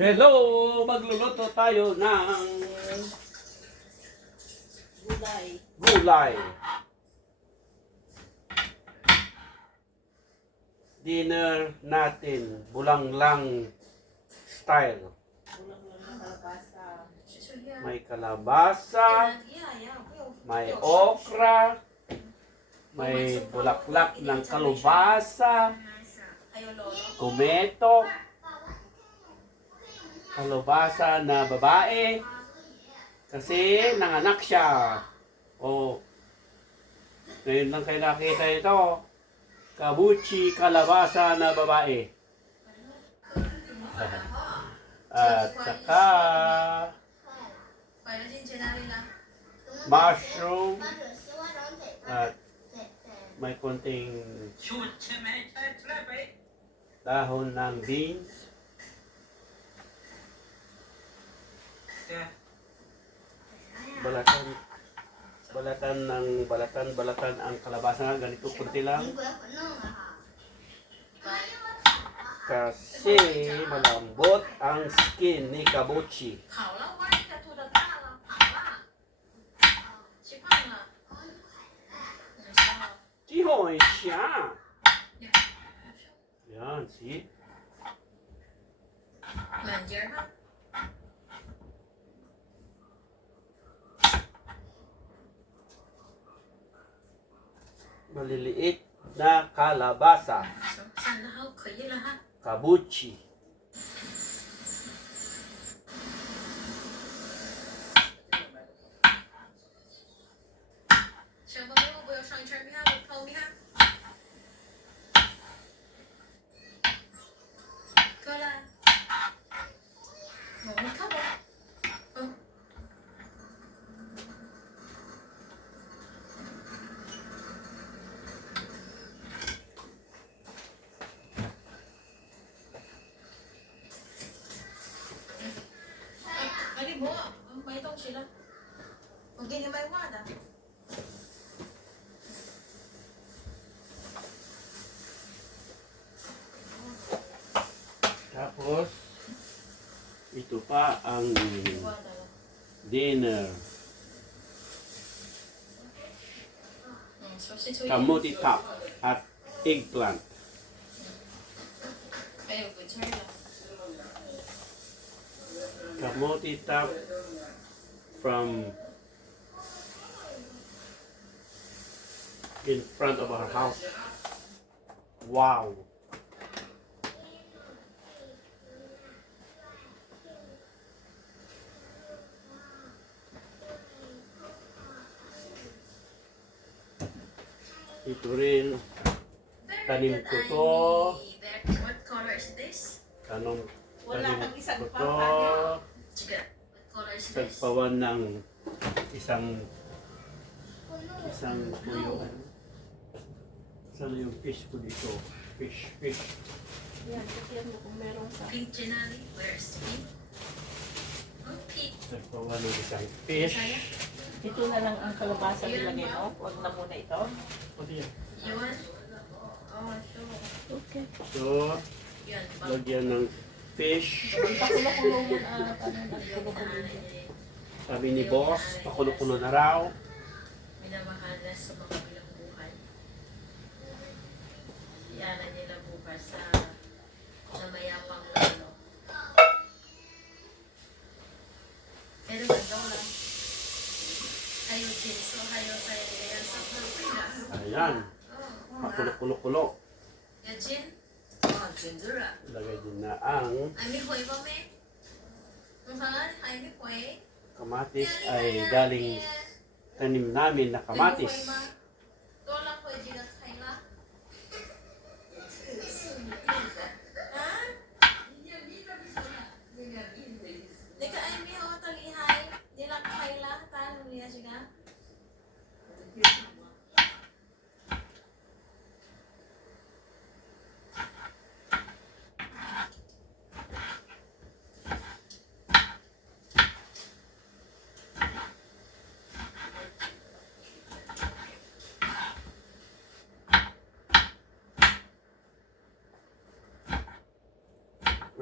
Hello! Magluluto tayo ng gulay. Dinner natin, bulanglang style. May kalabasa, may okra, may bulaklak ng kalabasa, tomato, kalabasa na babae kasi nanganak siya. Oh, ngayon lang kayo nakita ito. Kabuchi kalabasa na babae. At saka mushroom at may konting dahon ng beans. Balatan ang kalabasa nga ganito kunti lang. Kasi malambot ang skin ni kabuchi. Tihoy siya. Yan, see? Maliliit na kalabasa. Kabuchi. Tapos, ito pa ang dinner. Kamuti top at eggplant. Kamuti top from in front of our house. Wow! Ito rin, tanim ko to. What color is this? Tanim ko to. Color is this? Sagpawan ng isang tuyo. Saan yung fish ko dito? Fish. Yan, kasi kung meron ka. Pink Janali. Where's pink? Oh, pink. Sagpawan ng isang fish. Ito na lang ang kalabasa nilagay mo. Huwag na muna ito. Pati yan. You want? Oh, sure. Okay. So, Yan. lagyan ng fish. Pakulo-kulo muna. Paano nagkulo-kulo yan? Sabi ni boss, pakulo-kulo na raw. Minamahal na sa mga bilang buhay. Iyanan nila bukas sa mayapang lalo. Pero magdaw lang. Hayo Jinso, hayo sa iligan sa Pilipinas. Ayan, pakulo-kulo-kulo. Ya Jin? Oh, Jindura. Lagay din na ang Ay, may huwag ba may? Ang pangalan? Ay, may huwag. kamatis ay galing tanim namin na kamatis. Tola ko di na kaila. Nika ay mi ho talihay. Di lang kaila tan niya siya.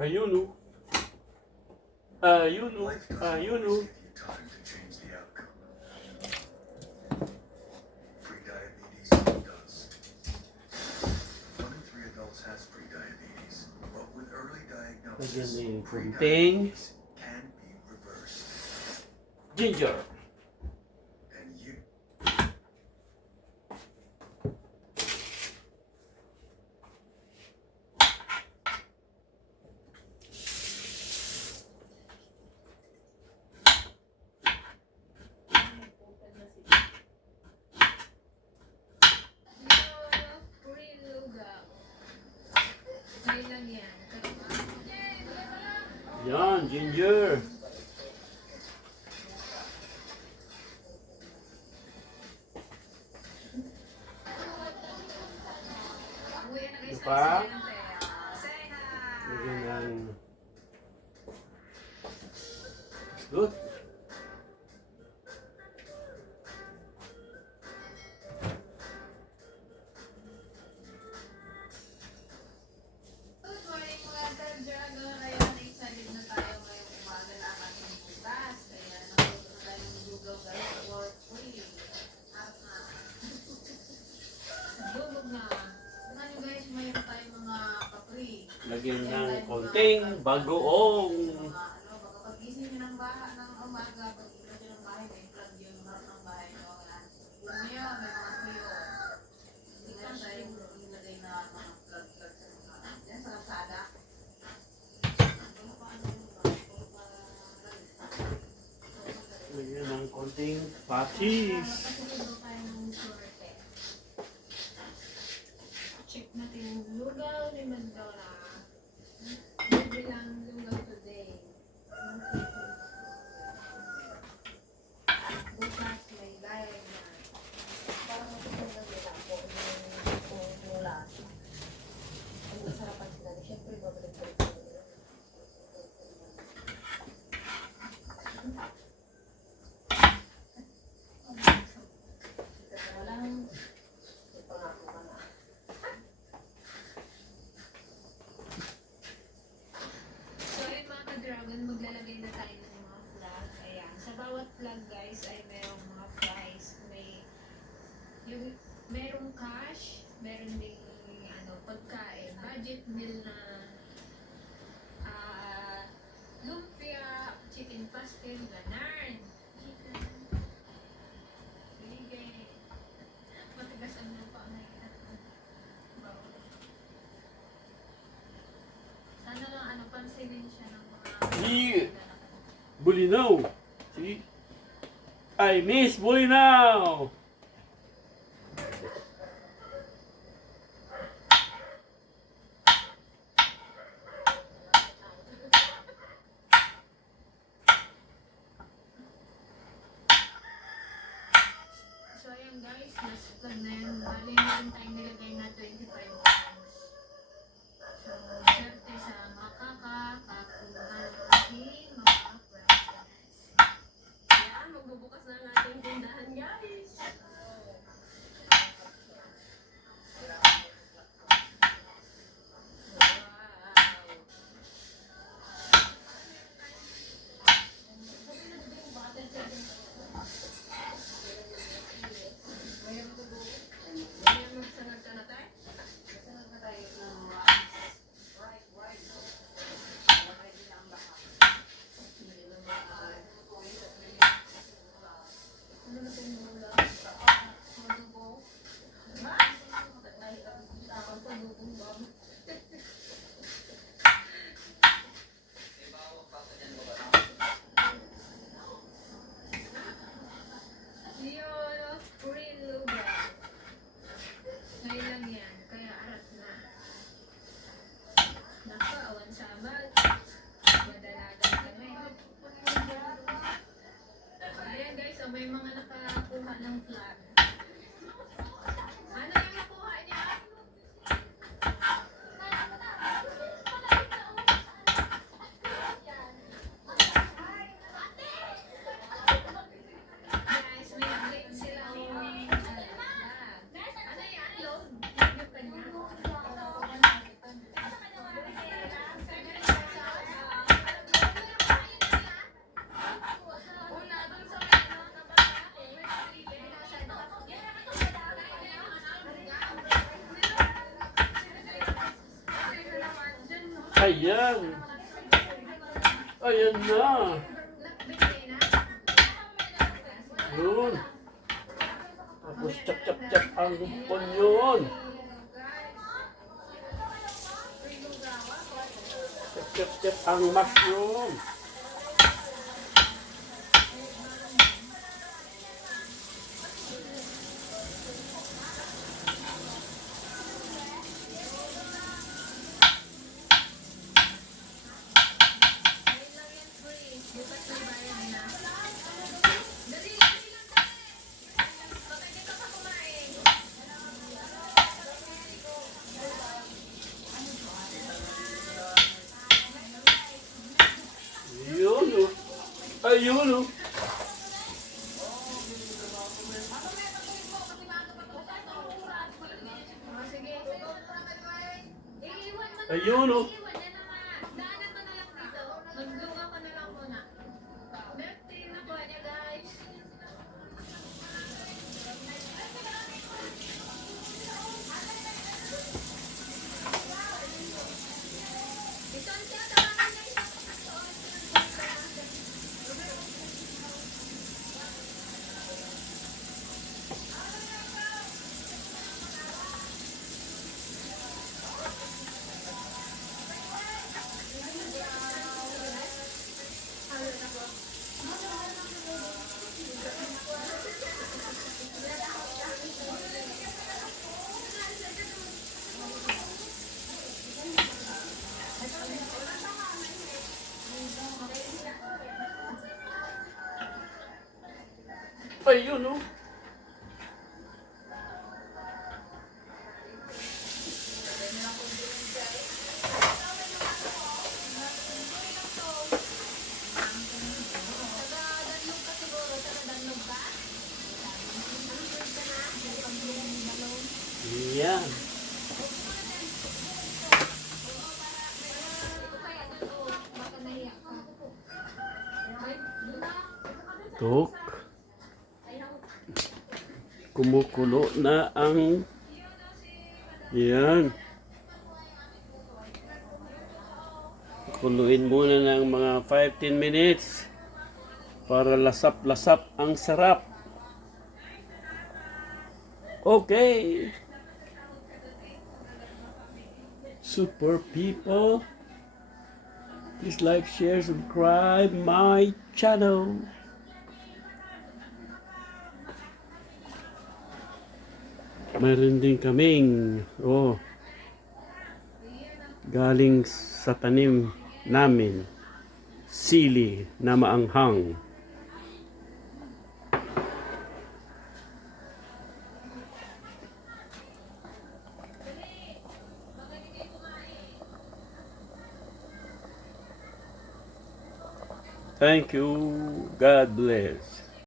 Ayun, oh. Yunu, Yunu. Time to change the outcome. Prediabetes does. 1 in 3 adults has prediabetes, but with early diagnosis, Lagyan din kunting prediabetes can be reversed. ginger. And you Free lugaw. Ngayon lang yan. Yan, ginger. Ito pa. Lagyan ng... Good. Good morning mga ka-dragon. Ayan, excited na tayo ngayong umaga na ang ating bukas. Ayan, nakuha na tayo ng lugaw guys for free. Harap na. Nagbubog na. Tingnan nyo guys, mayroon tayong mga pa-free. Lagyan ng konting bagoong. Mga ano, baka pagising nyo ng baha ng umaga, pag-ikot nyo ng bahay, may plug yung harap ng bahay nyo. Ayan. Tingnan nyo, may mga tuyo. Hindi ka tayong ilagay na mga plug-plug sa mga dyan sa kalsada. Lagyan ng konting patis. Makasiludo tayo ng sorte. Check natin yung lugaw ni Mandora. Libre lang lugaw today. Bukas may bayad na. Parang matutulog nila ako yung lasa. Ang masarapan sila. Siyempre, babalik-balik ko nila. Walang ipangako ka na. So ayun mga ka-dragon, maglalagay na tayo ng mga flag. Ayan. Sa bawat flag guys ay merong mga prize. Merong cash, meron ding pagkain. Budget meal na lumpia, chicken pastel, ganan. Sige. Matigas ang lupa na yan. Sana lang pansinin siya ng mga... Yeah. Bulinaw. See? I miss Bulinaw. So ayan guys, last plug na yun. Bali meron tayong nilagay na 25 pounds. So, swerte sa makakakuha ng ating mga friends. Yan, magbubukas na ang ating tindahan guys. May mga nakakuha ng flag. Ano yung nakuha niya? Guys, may update sila ng flag. Ano yan? Load? Yung kanya? Ayan. Ayan na. Yun. Tapos chap ang ponyon. Chap ang mushroom. Yun o. Ayun o. Ayun o. Magluga ka na lang muna. Birthday na po niya, guys. Ayun o. Yan. Tok. Kumukulo na ang yan. Kuluin muna ng mga 5-10 minutes para lasap-lasap ang sarap. Okay. Super people, please like, share, subscribe my channel. Meron din kaming galing sa tanim namin, sili na maanghang. Thank you. God bless.